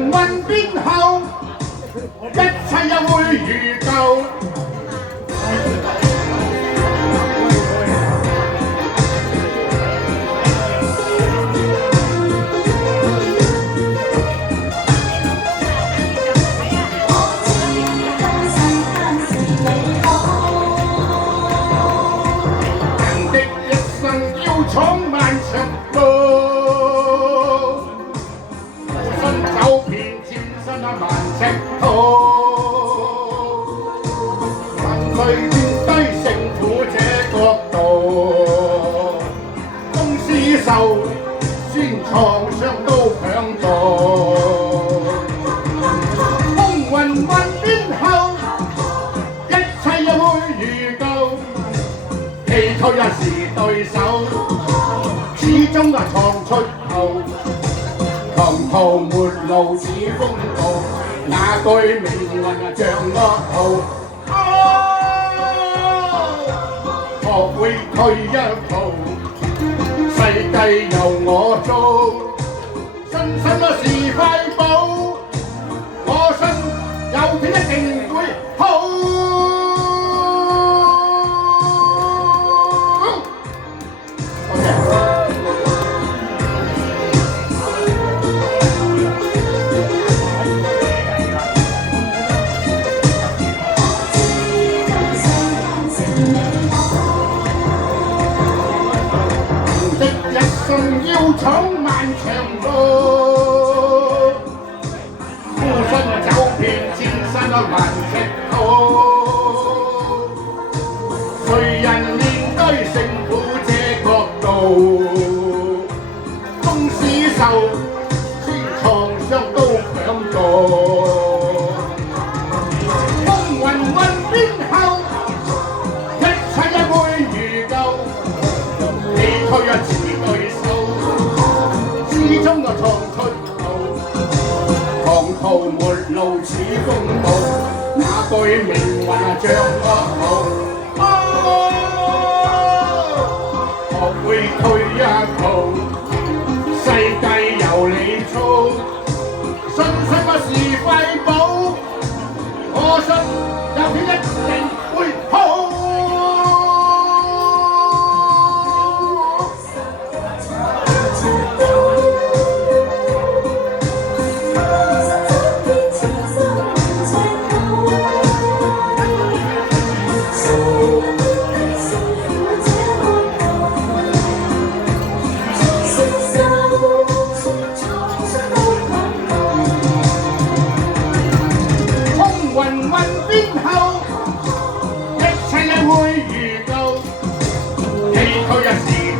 云云邊後，一切也會如舊。闖漫長路，負身走遍戰身萬尺途，萬歲面對勝負這國度，公司受先創傷都強盜，風雲雲邊後，一切也會如舊，祈禱也是對手。始終闖出頭，狂徒沒路似風暴，那句命運像噩耗。學會退一步，世界由我做，信是塊寶，我信有天一定會好。要闖漫長路，孤身走遍千山萬尺途，誰人面對勝負這國度，縱使受先創傷都強盜，風雲雲邊後，一切也會如舊，你退一次對手。始終闖出頭，狂徒沒路似風暴，那句命運像噩耗。學會退一步，世界由你操，信是塊寶，我信有天一定會好。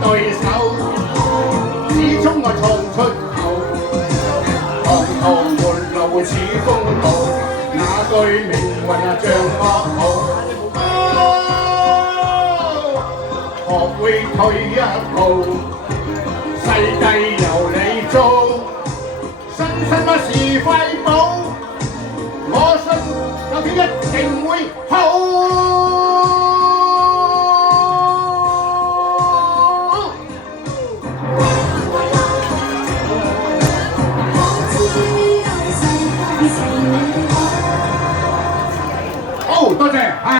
對手，始終闖出頭，狂徒沒路似風暴，那句命運像噩耗。學會退一步，世界由你做，信是塊寶，我信有天一定會好。